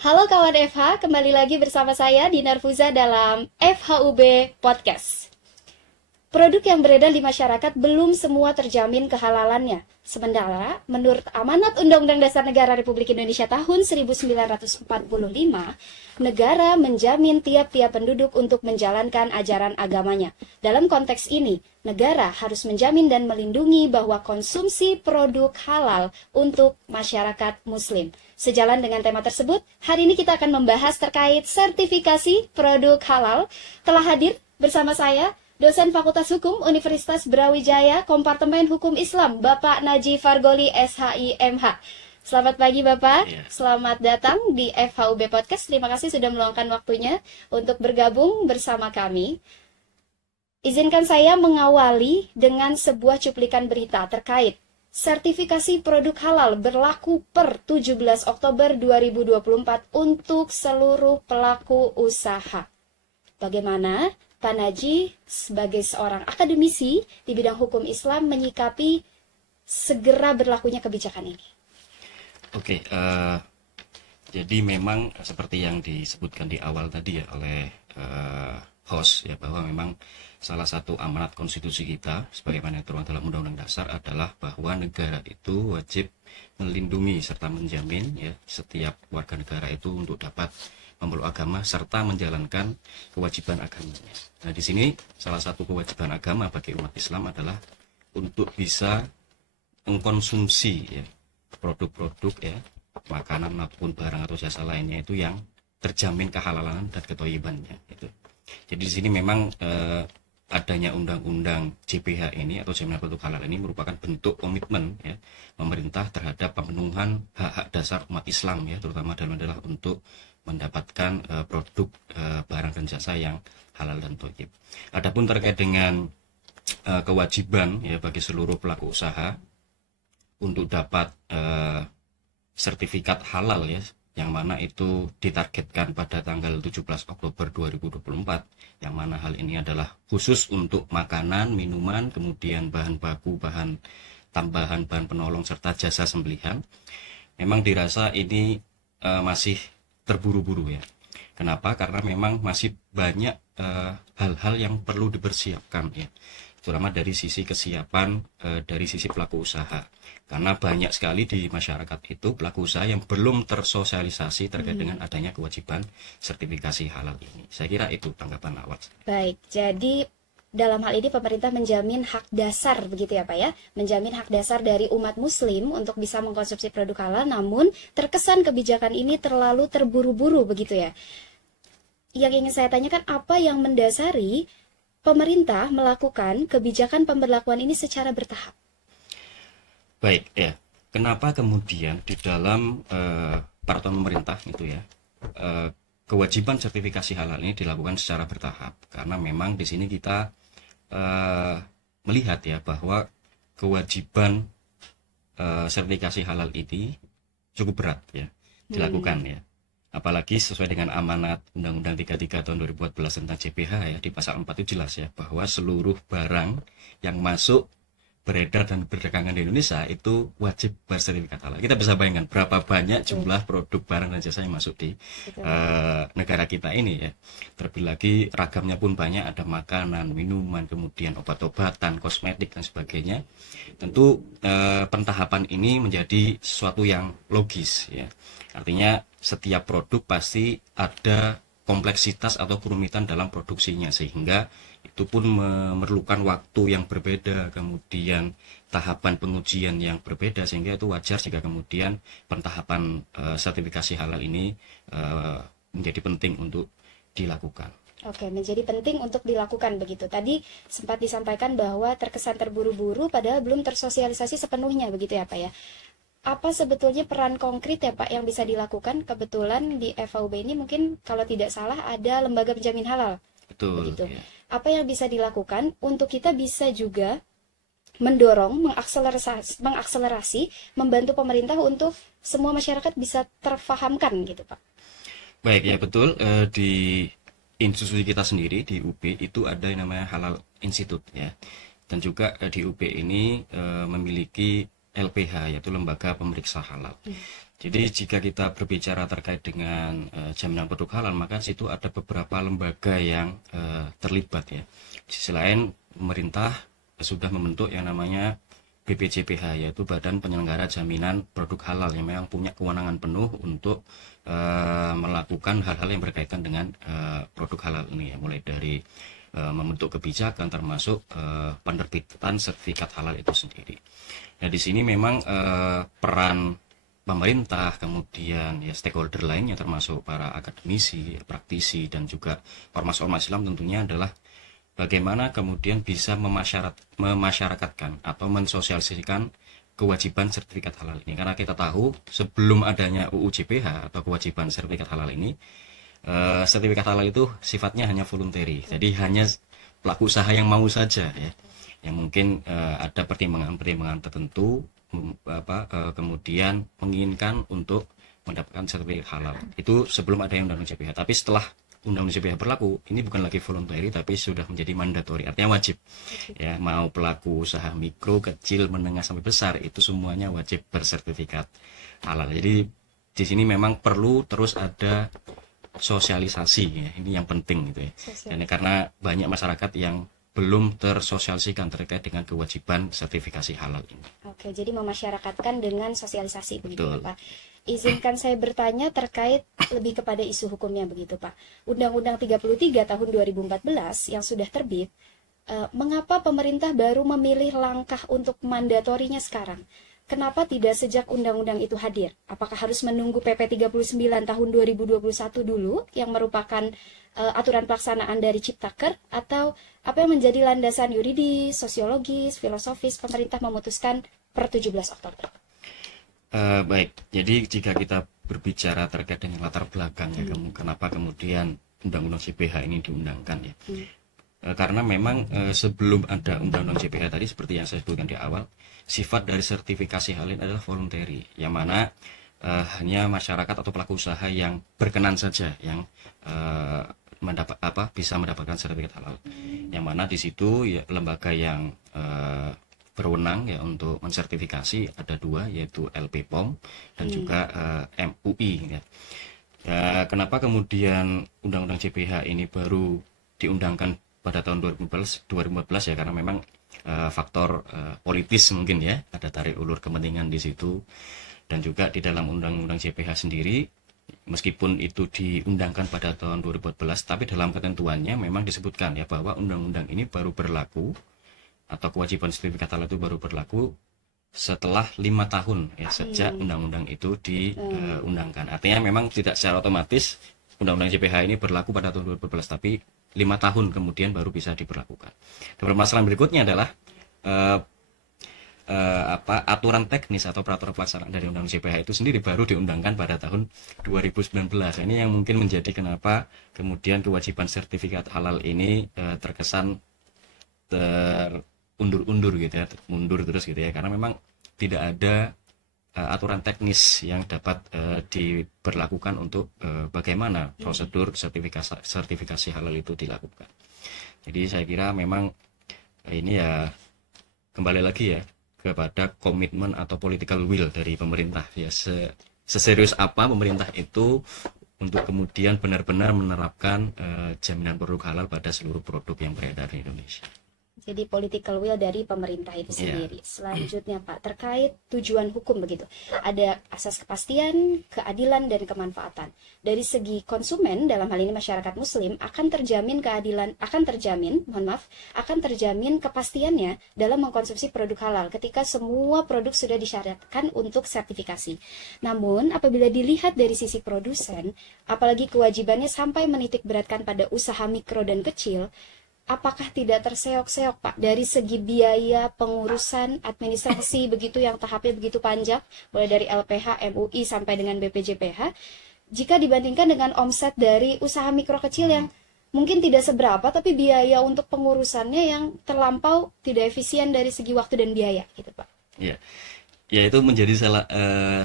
Halo kawan FH, kembali lagi bersama saya Dinar Fuza dalam FHUB Podcast. Produk yang beredar di masyarakat belum semua terjamin kehalalannya. Sementara, menurut Amanat Undang-Undang Dasar Negara Republik Indonesia tahun 1945, negara menjamin tiap-tiap penduduk untuk menjalankan ajaran agamanya. Dalam konteks ini, negara harus menjamin dan melindungi bahwa konsumsi produk halal untuk masyarakat Muslim. Sejalan dengan tema tersebut, hari ini kita akan membahas terkait sertifikasi produk halal. Telah hadir bersama saya dosen Fakultas Hukum Universitas Brawijaya, Kompartemen Hukum Islam, Bapak Naji Fargoli, SHI MH. Selamat pagi Bapak, Selamat datang di FHUB Podcast. Terima kasih sudah meluangkan waktunya untuk bergabung bersama kami. Izinkan saya mengawali dengan sebuah cuplikan berita terkait sertifikasi produk halal berlaku per 17 Oktober 2024 untuk seluruh pelaku usaha. Bagaimana Pak Naji sebagai seorang akademisi di bidang hukum Islam menyikapi segera berlakunya kebijakan ini? Oke, jadi memang seperti yang disebutkan di awal tadi ya oleh host ya, bahwa memang salah satu amanat konstitusi kita sebagaimana tertuang dalam Undang-Undang Dasar adalah bahwa negara itu wajib melindungi serta menjamin ya setiap warga negara itu untuk dapat memeluk agama serta menjalankan kewajiban agamanya. Nah, di sini salah satu kewajiban agama bagi umat Islam adalah untuk bisa mengkonsumsi ya produk-produk ya makanan maupun barang atau jasa lainnya itu yang terjamin kehalalan dan kethayyibannya itu. Jadi di sini memang adanya undang-undang JPH ini atau jaminan produk halal ini merupakan bentuk komitmen ya pemerintah terhadap pemenuhan hak-hak dasar umat Islam ya, terutama dalam adalah untuk mendapatkan produk barang dan jasa yang halal dan thayyib. Adapun terkait dengan kewajiban ya bagi seluruh pelaku usaha untuk dapat sertifikat halal ya, yang mana itu ditargetkan pada tanggal 17 Oktober 2024, yang mana hal ini adalah khusus untuk makanan, minuman, kemudian bahan baku, bahan tambahan, bahan penolong, serta jasa sembelihan. Memang dirasa ini masih terburu-buru ya. Kenapa? Karena memang masih banyak hal-hal yang perlu dipersiapkan ya, terutama dari sisi kesiapan dari sisi pelaku usaha. Karena banyak sekali di masyarakat itu pelaku usaha yang belum tersosialisasi terkait dengan adanya kewajiban sertifikasi halal ini. Saya kira itu tanggapan awal. Baik, jadi dalam hal ini pemerintah menjamin hak dasar begitu ya Pak ya, menjamin hak dasar dari umat Muslim untuk bisa mengkonsumsi produk halal, namun terkesan kebijakan ini terlalu terburu-buru begitu ya. Yang ingin saya tanyakan, apa yang mendasari pemerintah melakukan kebijakan pemberlakuan ini secara bertahap? Baik ya, kenapa kemudian di dalam peraturan pemerintah itu ya kewajiban sertifikasi halal ini dilakukan secara bertahap? Karena memang di sini kita melihat ya bahwa kewajiban sertifikasi halal ini cukup berat ya dilakukan ya, apalagi sesuai dengan amanat Undang-Undang 33 tahun 2014 tentang JPH ya, di pasal 4 itu jelas ya bahwa seluruh barang yang masuk, beredar dan berdagangan di Indonesia itu wajib bersertifikat halal. Kita bisa bayangkan berapa banyak jumlah produk barang dan jasa yang masuk di negara kita ini ya. Terlebih lagi ragamnya pun banyak, ada makanan, minuman, kemudian obat-obatan, kosmetik dan sebagainya. Tentu pentahapan ini menjadi sesuatu yang logis ya. Artinya setiap produk pasti ada kompleksitas atau kerumitan dalam produksinya, sehingga itu pun memerlukan waktu yang berbeda, kemudian tahapan pengujian yang berbeda, sehingga itu wajar jika kemudian pentahapan sertifikasi halal ini menjadi penting untuk dilakukan. Oke, menjadi penting untuk dilakukan begitu. Tadi sempat disampaikan bahwa terkesan terburu-buru padahal belum tersosialisasi sepenuhnya begitu ya Pak ya. Apa sebetulnya peran konkret ya Pak yang bisa dilakukan? Kebetulan di FHUB ini mungkin kalau tidak salah ada lembaga penjamin halal. Betul. Begitu. Ya. Apa yang bisa dilakukan untuk kita bisa juga mendorong, mengakselerasi, membantu pemerintah untuk semua masyarakat bisa terfahamkan gitu Pak? Baik ya, betul. Di institusi kita sendiri di UB itu ada yang namanya Halal Institute ya, dan juga di UB ini memiliki LPH, yaitu lembaga pemeriksa halal. Jadi jika kita berbicara terkait dengan jaminan produk halal, maka situ ada beberapa lembaga yang terlibat ya. Di sisi lain, pemerintah sudah membentuk yang namanya BPJPH, yaitu Badan Penyelenggara Jaminan Produk Halal, yang memang punya kewenangan penuh untuk melakukan hal-hal yang berkaitan dengan produk halal ini ya, mulai dari membentuk kebijakan termasuk penerbitan sertifikat halal itu sendiri. Nah, di sini memang peran pemerintah, kemudian ya stakeholder lainnya termasuk para akademisi, praktisi, dan juga ormas-ormas Islam tentunya adalah bagaimana kemudian bisa memasyarakatkan atau mensosialisasikan kewajiban sertifikat halal ini. Karena kita tahu sebelum adanya UU JPH atau kewajiban sertifikat halal ini, sertifikat halal itu sifatnya hanya voluntary, jadi hanya pelaku usaha yang mau saja ya, yang mungkin ada pertimbangan-pertimbangan tertentu kemudian menginginkan untuk mendapatkan sertifikat halal. Itu sebelum ada Undang-Undang JPH. Tapi setelah Undang-Undang JPH berlaku, ini bukan lagi voluntary tapi sudah menjadi mandatory, artinya wajib. Ya, mau pelaku usaha mikro, kecil, menengah sampai besar itu semuanya wajib bersertifikat halal. Jadi di sini memang perlu terus ada sosialisasi ya, ini yang penting gitu ya. Dan karena banyak masyarakat yang belum tersosialisasikan terkait dengan kewajiban sertifikasi halal ini. Oke, jadi memasyarakatkan dengan sosialisasi begitu Betul. Pak. Izinkan saya bertanya terkait lebih kepada isu hukumnya begitu Pak. Undang-Undang 33 tahun 2014 yang sudah terbit, mengapa pemerintah baru memilih langkah untuk mandatorinya sekarang? Kenapa tidak sejak undang-undang itu hadir? Apakah harus menunggu PP 39 tahun 2021 dulu yang merupakan aturan pelaksanaan dari Ciptaker, atau apa yang menjadi landasan yuridis, sosiologis, filosofis pemerintah memutuskan per 17 Oktober? Baik, jadi jika kita berbicara terkait dengan latar belakang ya, kenapa kemudian Undang-Undang JPH ini diundangkan ya. Karena memang sebelum ada Undang-Undang JPH tadi seperti yang saya sebutkan di awal, sifat dari sertifikasi halal adalah voluntary, yang mana hanya masyarakat atau pelaku usaha yang berkenan saja yang bisa mendapatkan sertifikat halal. Yang mana di situ ya, lembaga yang berwenang ya untuk mensertifikasi ada dua, yaitu LPPOM dan juga MUI ya. Kenapa kemudian Undang-Undang JPH ini baru diundangkan pada tahun 2014 ya, karena memang faktor politis mungkin ya, ada tarik ulur kepentingan di situ. Dan juga di dalam Undang-Undang JPH sendiri, meskipun itu diundangkan pada tahun 2014, tapi dalam ketentuannya memang disebutkan ya bahwa undang-undang ini baru berlaku atau kewajiban sertifikat halal itu baru berlaku setelah 5 tahun ya sejak undang-undang itu diundangkan. Artinya memang tidak secara otomatis Undang-Undang JPH ini berlaku pada tahun 2014, tapi 5 tahun kemudian baru bisa diberlakukan. Dan permasalahan berikutnya adalah aturan teknis atau peraturan pelaksanaan dari Undang-Undang JPH itu sendiri baru diundangkan pada tahun 2019. Ini yang mungkin menjadi kenapa kemudian kewajiban sertifikat halal ini terkesan terundur-undur gitu ya, mundur terus gitu ya, karena memang tidak ada aturan teknis yang dapat diberlakukan untuk bagaimana prosedur sertifikasi halal itu dilakukan. Jadi saya kira memang ini ya kembali lagi ya kepada komitmen atau political will dari pemerintah ya, seserius apa pemerintah itu untuk kemudian benar-benar menerapkan jaminan produk halal pada seluruh produk yang beredar di Indonesia. Jadi political will dari pemerintah itu sendiri. Selanjutnya Pak, terkait tujuan hukum begitu. Ada asas kepastian, keadilan, dan kemanfaatan. Dari segi konsumen, dalam hal ini masyarakat muslim, akan terjamin kepastiannya dalam mengkonsumsi produk halal ketika semua produk sudah disyariatkan untuk sertifikasi. Namun, apabila dilihat dari sisi produsen, apalagi kewajibannya sampai menitik beratkan pada usaha mikro dan kecil, apakah tidak terseok-seok Pak dari segi biaya pengurusan administrasi begitu yang tahapnya begitu panjang, mulai dari LPH, MUI sampai dengan BPJPH, jika dibandingkan dengan omset dari usaha mikro kecil yang mungkin tidak seberapa, tapi biaya untuk pengurusannya yang terlampau tidak efisien dari segi waktu dan biaya gitu Pak. Ya, ya itu menjadi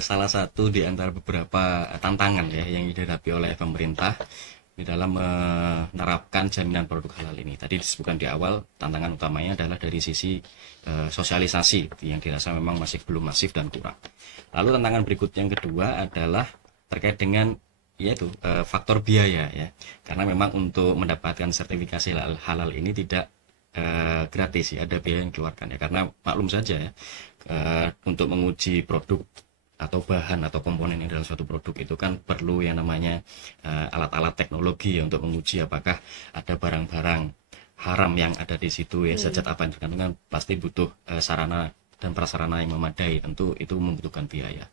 salah satu di antara beberapa tantangan ya yang dihadapi oleh pemerintah di dalam menerapkan jaminan produk halal ini. Tadi disebutkan di awal, tantangan utamanya adalah dari sisi sosialisasi yang dirasa memang masih belum masif dan kurang. Lalu tantangan berikut yang kedua adalah terkait dengan yaitu faktor biaya ya. Karena memang untuk mendapatkan sertifikasi halal ini tidak gratis ya, ada biaya yang dikeluarkan ya. Karena maklum saja ya, untuk menguji produk atau bahan atau komponen yang dalam suatu produk itu kan perlu yang namanya alat-alat teknologi ya, untuk menguji apakah ada barang-barang haram yang ada di situ ya, zat apa yang terkandung, kan pasti butuh sarana dan prasarana yang memadai, tentu itu membutuhkan biaya.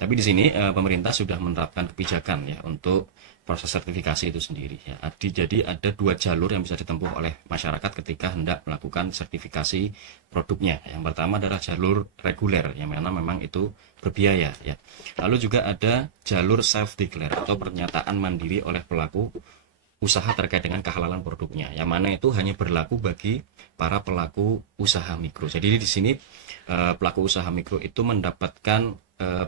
Tapi di sini pemerintah sudah menerapkan kebijakan ya untuk proses sertifikasi itu sendiri ya. Jadi ada dua jalur yang bisa ditempuh oleh masyarakat ketika hendak melakukan sertifikasi produknya. Yang pertama adalah jalur reguler yang mana memang itu berbiaya ya. Lalu juga ada jalur self declare atau pernyataan mandiri oleh pelaku usaha terkait dengan kehalalan produknya, yang mana itu hanya berlaku bagi para pelaku usaha mikro. Jadi di sini pelaku usaha mikro itu mendapatkan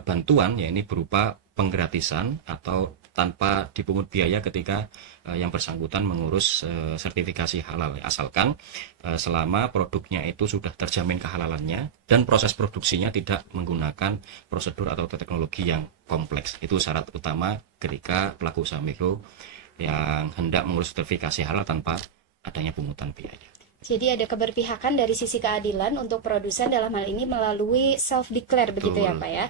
bantuan ya, ini berupa penggratisan atau tanpa dipungut biaya ketika yang bersangkutan mengurus sertifikasi halal, asalkan selama produknya itu sudah terjamin kehalalannya dan proses produksinya tidak menggunakan prosedur atau teknologi yang kompleks. Itu syarat utama ketika pelaku usaha mikro yang hendak mengurus sertifikasi halal tanpa adanya pungutan biaya. Jadi ada keberpihakan dari sisi keadilan untuk produsen dalam hal ini melalui self-declare, begitu ya Pak ya.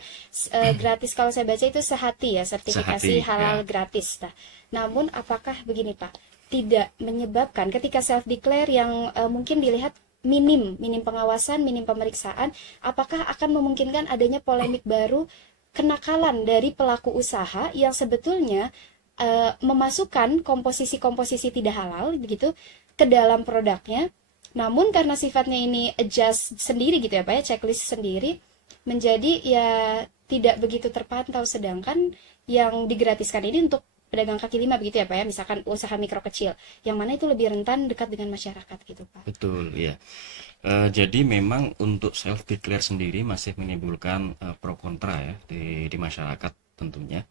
Gratis, kalau saya baca itu sehati ya, sertifikasi halal ya, gratis. Nah, namun apakah begini Pak, tidak menyebabkan ketika self-declare yang mungkin dilihat minim pengawasan, minim pemeriksaan, apakah akan memungkinkan adanya polemik baru, kenakalan dari pelaku usaha yang sebetulnya memasukkan komposisi-komposisi tidak halal begitu ke dalam produknya, namun karena sifatnya ini adjust sendiri gitu ya Pak ya, checklist sendiri, menjadi ya tidak begitu terpantau, sedangkan yang digratiskan ini untuk pedagang kaki lima begitu ya Pak ya, misalkan usaha mikro kecil, yang mana itu lebih rentan dekat dengan masyarakat gitu Pak. Betul ya. Jadi memang untuk self declare sendiri masih menimbulkan pro kontra ya di masyarakat tentunya,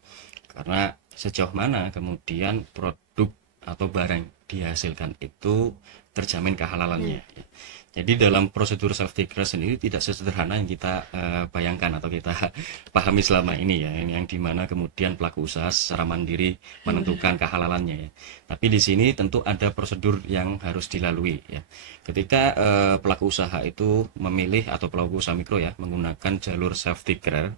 karena sejauh mana kemudian produk atau barang dihasilkan itu terjamin kehalalannya. Jadi dalam prosedur self declare sendiri tidak sesederhana yang kita bayangkan atau kita pahami selama ini ya, yang dimana kemudian pelaku usaha secara mandiri menentukan kehalalannya ya. Tapi di sini tentu ada prosedur yang harus dilalui ya. Ketika pelaku usaha itu memilih, atau pelaku usaha mikro ya, menggunakan jalur self declare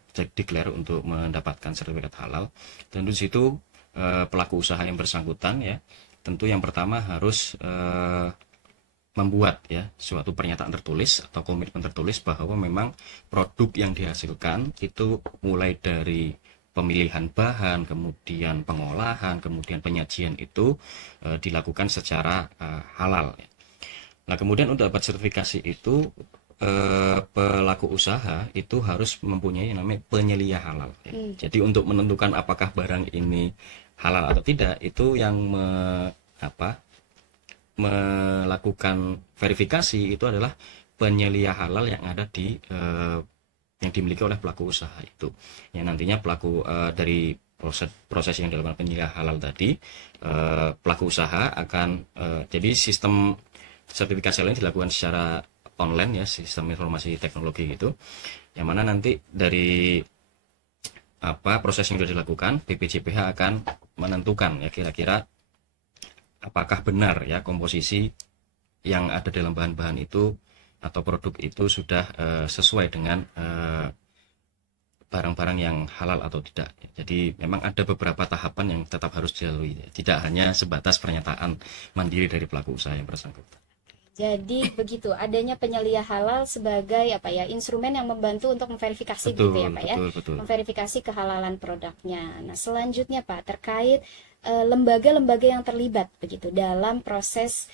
untuk mendapatkan sertifikat halal, tentu di situ pelaku usaha yang bersangkutan ya, tentu yang pertama harus membuat ya suatu pernyataan tertulis atau komitmen tertulis bahwa memang produk yang dihasilkan itu mulai dari pemilihan bahan, kemudian pengolahan, kemudian penyajian itu dilakukan secara halal. Nah, kemudian untuk dapat sertifikasi itu pelaku usaha itu harus mempunyai yang namanya penyelia halal ya. Jadi untuk menentukan apakah barang ini halal atau tidak, itu yang melakukan verifikasi itu adalah penyelia halal yang ada di yang dimiliki oleh pelaku usaha itu. Yang nantinya pelaku dari proses yang dilakukan penyelia halal tadi, pelaku usaha akan jadi sistem sertifikasi halal ini dilakukan secara online ya, sistem informasi teknologi gitu. Yang mana nanti dari proses yang sudah dilakukan, BPJPH akan menentukan ya kira-kira apakah benar ya komposisi yang ada dalam bahan-bahan itu atau produk itu sudah sesuai dengan barang-barang yang halal atau tidak. Jadi memang ada beberapa tahapan yang tetap harus dilalui ya. Tidak hanya sebatas pernyataan mandiri dari pelaku usaha yang bersangkutan. Jadi begitu, adanya penyelia halal sebagai instrumen yang membantu untuk memverifikasi gitu ya Pak ya. Betul. Memverifikasi kehalalan produknya. Nah, selanjutnya Pak, terkait lembaga-lembaga yang terlibat begitu dalam proses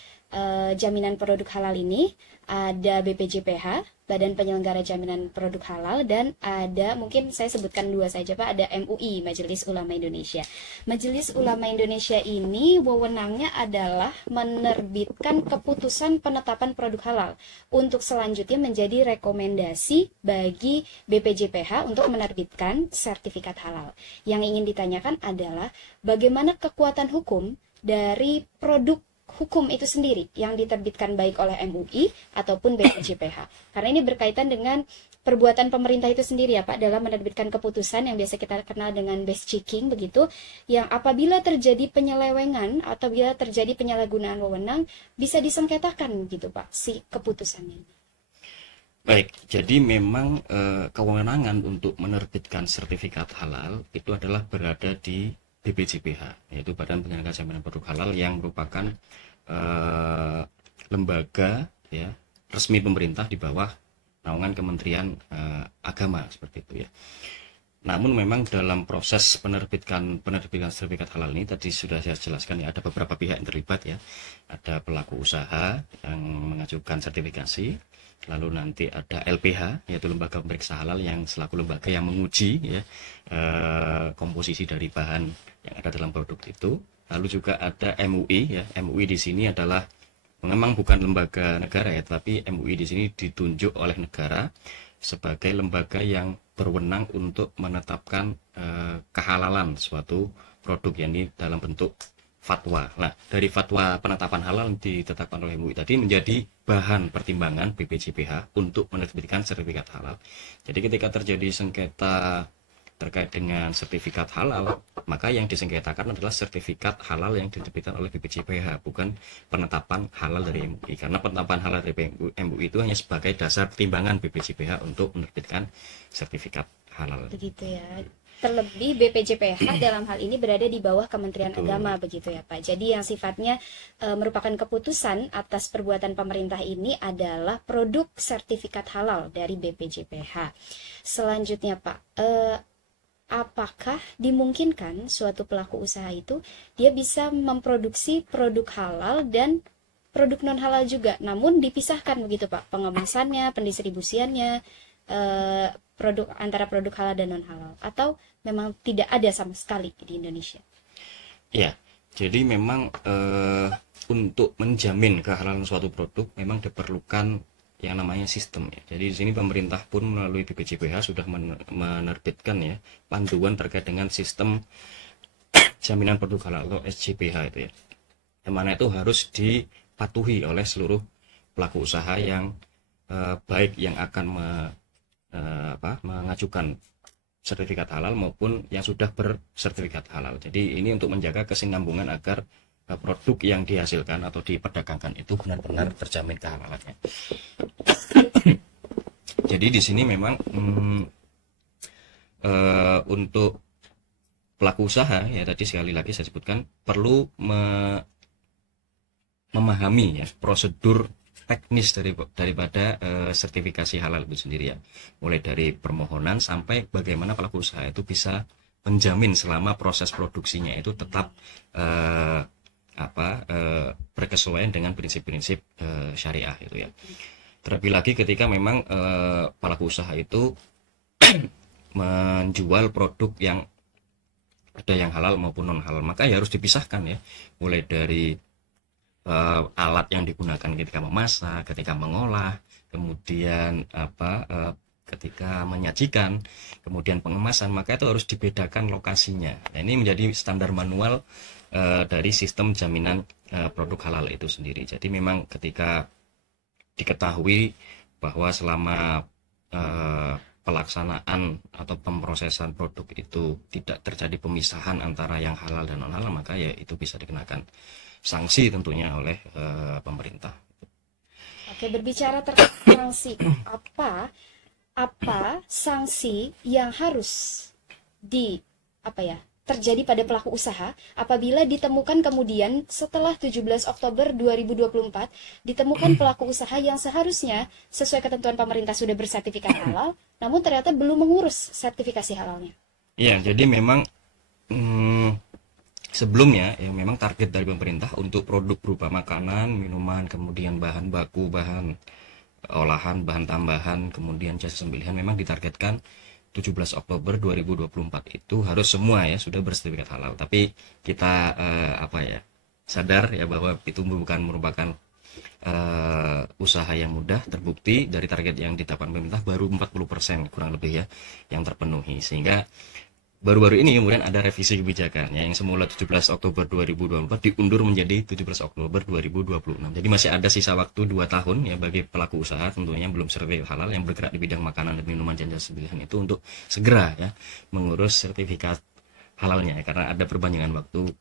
jaminan produk halal ini, ada BPJPH, Badan Penyelenggara Jaminan Produk Halal, dan ada, mungkin saya sebutkan dua saja Pak, ada MUI, Majelis Ulama Indonesia. Majelis Ulama Indonesia ini wewenangnya adalah menerbitkan keputusan penetapan produk halal untuk selanjutnya menjadi rekomendasi bagi BPJPH untuk menerbitkan sertifikat halal. Yang ingin ditanyakan adalah bagaimana kekuatan hukum dari produk hukum itu sendiri yang diterbitkan baik oleh MUI ataupun BPJPH. Karena ini berkaitan dengan perbuatan pemerintah itu sendiri ya Pak, dalam menerbitkan keputusan yang biasa kita kenal dengan base checking begitu, yang apabila terjadi penyelewengan atau bila terjadi penyalahgunaan wewenang bisa disengketakan gitu Pak si keputusannya. Baik, jadi memang kewenangan untuk menerbitkan sertifikat halal itu adalah berada di BPJPH, yaitu Badan Penyelenggara Jaminan Produk Halal, yang merupakan lembaga ya resmi pemerintah di bawah naungan Kementerian Agama seperti itu ya. Namun memang dalam proses penerbitan sertifikat halal ini tadi sudah saya jelaskan ya, ada beberapa pihak yang terlibat ya. Ada pelaku usaha yang mengajukan sertifikasi, lalu nanti ada LPH yaitu lembaga pemeriksa halal yang selaku lembaga yang menguji ya komposisi dari bahan yang ada dalam produk itu. Lalu juga ada MUI ya. MUI di sini adalah memang bukan lembaga negara ya, tapi MUI di sini ditunjuk oleh negara sebagai lembaga yang berwenang untuk menetapkan kehalalan suatu produk, yakni dalam bentuk fatwa. Nah, dari fatwa penetapan halal yang ditetapkan oleh MUI tadi menjadi bahan pertimbangan BPJPH untuk menerbitkan sertifikat halal. Jadi ketika terjadi sengketa terkait dengan sertifikat halal, maka yang disengketakan adalah sertifikat halal yang diterbitkan oleh BPJPH, bukan penetapan halal dari MUI. Karena penetapan halal dari MUI itu hanya sebagai dasar pertimbangan BPJPH untuk menerbitkan sertifikat halal. Begitu ya. Terlebih BPJPH dalam hal ini berada di bawah Kementerian Betul. Agama begitu ya Pak. Jadi yang sifatnya merupakan keputusan atas perbuatan pemerintah ini adalah produk sertifikat halal dari BPJPH. Selanjutnya Pak, apakah dimungkinkan suatu pelaku usaha itu dia bisa memproduksi produk halal dan produk non halal juga, namun dipisahkan begitu Pak, pengemasannya, pendistribusiannya, produk antara produk halal dan non halal, atau memang tidak ada sama sekali di Indonesia? Ya, jadi memang untuk menjamin kehalalan suatu produk memang diperlukan yang namanya sistem ya. Jadi di sini pemerintah pun melalui BPJPH sudah menerbitkan ya panduan terkait dengan sistem jaminan produk halal atau SJPH itu ya. Yang mana itu harus dipatuhi oleh seluruh pelaku usaha yang baik yang akan mengajukan sertifikat halal maupun yang sudah bersertifikat halal. Jadi ini untuk menjaga kesinambungan agar produk yang dihasilkan atau diperdagangkan itu benar-benar terjamin kehalalannya. Jadi di sini memang untuk pelaku usaha ya, tadi sekali lagi saya sebutkan perlu memahami ya prosedur teknis daripada sertifikasi halal itu sendiri ya, mulai dari permohonan sampai bagaimana pelaku usaha itu bisa menjamin selama proses produksinya itu tetap berkesesuaian dengan prinsip-prinsip syariah itu ya. Terlebih lagi ketika memang pelaku usaha itu menjual produk yang ada yang halal maupun non halal, maka ya harus dipisahkan ya, mulai dari alat yang digunakan ketika memasak, ketika mengolah, kemudian ketika menyajikan, kemudian pengemasan, maka itu harus dibedakan lokasinya. Nah, ini menjadi standar manual dari sistem jaminan produk halal itu sendiri. Jadi memang ketika diketahui bahwa selama pelaksanaan atau pemrosesan produk itu tidak terjadi pemisahan antara yang halal dan non halal, maka ya itu bisa dikenakan sanksi tentunya oleh pemerintah. Oke, berbicara terkait sanksi, apa sanksi yang harus terjadi pada pelaku usaha apabila ditemukan kemudian setelah 17 Oktober 2024 ditemukan pelaku usaha yang seharusnya sesuai ketentuan pemerintah sudah bersertifikat halal namun ternyata belum mengurus sertifikasi halalnya? Ya, jadi memang sebelumnya ya memang target dari pemerintah untuk produk berupa makanan, minuman, kemudian bahan baku, bahan olahan, bahan tambahan, kemudian jasa sembelihan memang ditargetkan 17 Oktober 2024 itu harus semua ya sudah bersertifikat halal. Tapi kita sadar ya bahwa itu bukan merupakan usaha yang mudah. Terbukti dari target yang ditetapkan pemerintah baru 40% kurang lebih ya yang terpenuhi, sehingga baru-baru ini kemudian ada revisi kebijakannya yang semula 17 Oktober 2024 diundur menjadi 17 Oktober 2026. Jadi masih ada sisa waktu 2 tahun ya bagi pelaku usaha tentunya belum sertifikat halal yang bergerak di bidang makanan dan minuman dan jasa pilihan itu untuk segera ya mengurus sertifikat halalnya ya, karena ada perpanjangan waktu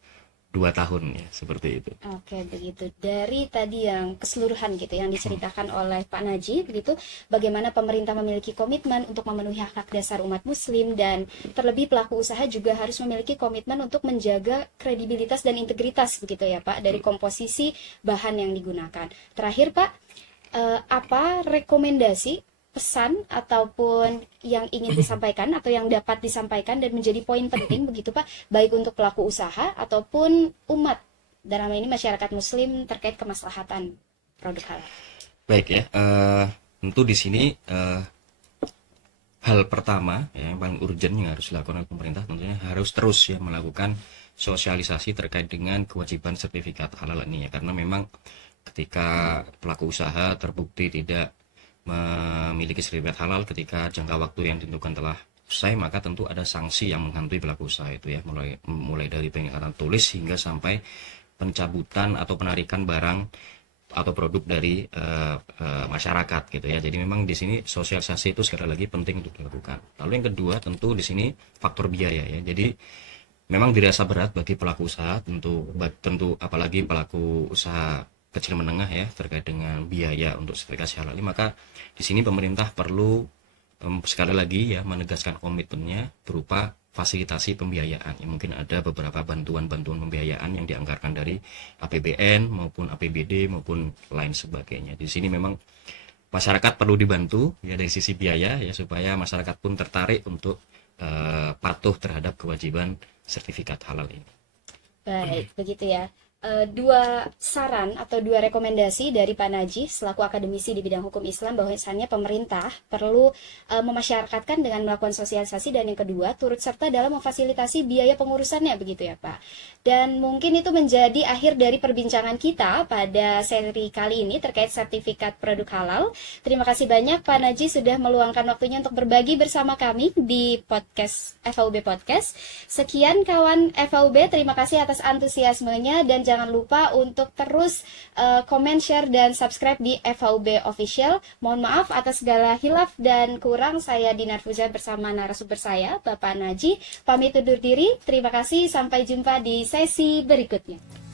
2 tahun ya, seperti itu. Oke, begitu. Dari tadi yang keseluruhan gitu yang diceritakan oleh Pak Naji begitu, bagaimana pemerintah memiliki komitmen untuk memenuhi hak dasar umat muslim dan terlebih pelaku usaha juga harus memiliki komitmen untuk menjaga kredibilitas dan integritas begitu ya Pak dari komposisi bahan yang digunakan. Terakhir Pak, apa rekomendasi pesan ataupun yang ingin disampaikan atau yang dapat disampaikan dan menjadi poin penting begitu Pak, baik untuk pelaku usaha ataupun umat dalam ini masyarakat muslim terkait kemaslahatan produk halal. Baik ya, tentu di sini hal pertama ya, yang paling urgent yang harus dilakukan oleh pemerintah tentunya harus terus ya melakukan sosialisasi terkait dengan kewajiban sertifikat halal ini ya, karena memang ketika pelaku usaha terbukti tidak memiliki sertifikat halal ketika jangka waktu yang ditentukan telah usai, maka tentu ada sanksi yang menghantui pelaku usaha itu ya, mulai dari pengingkatan tulis hingga sampai pencabutan atau penarikan barang atau produk dari masyarakat gitu ya. Jadi memang di sini sosialisasi itu sekali lagi penting untuk dilakukan. Lalu yang kedua tentu di sini faktor biaya ya. Jadi memang dirasa berat bagi pelaku usaha tentu apalagi pelaku usaha kecil menengah ya terkait dengan biaya untuk sertifikasi halal ini, maka di sini pemerintah perlu sekali lagi ya menegaskan komitmennya berupa fasilitasi pembiayaan. Ya, mungkin ada beberapa bantuan-bantuan pembiayaan yang dianggarkan dari APBN maupun APBD maupun lain sebagainya. Di sini memang masyarakat perlu dibantu ya dari sisi biaya ya supaya masyarakat pun tertarik untuk patuh terhadap kewajiban sertifikat halal ini. Baik, begitu ya. Dua saran atau dua rekomendasi dari Pak Naji selaku akademisi di bidang hukum Islam bahwasannya pemerintah perlu memasyarakatkan dengan melakukan sosialisasi, dan yang kedua turut serta dalam memfasilitasi biaya pengurusannya begitu ya Pak. Dan mungkin itu menjadi akhir dari perbincangan kita pada seri kali ini terkait sertifikat produk halal. Terima kasih banyak Pak Naji sudah meluangkan waktunya untuk berbagi bersama kami di podcast FHUB Podcast. Sekian kawan FHUB, terima kasih atas antusiasmenya dan jangan lupa untuk terus komen, share, dan subscribe di FHUB Official. Mohon maaf atas segala hilaf dan kurang. Saya Dinar Fuza bersama narasumber saya, Bapak Naji. Pamit undur diri. Terima kasih. Sampai jumpa di sesi berikutnya.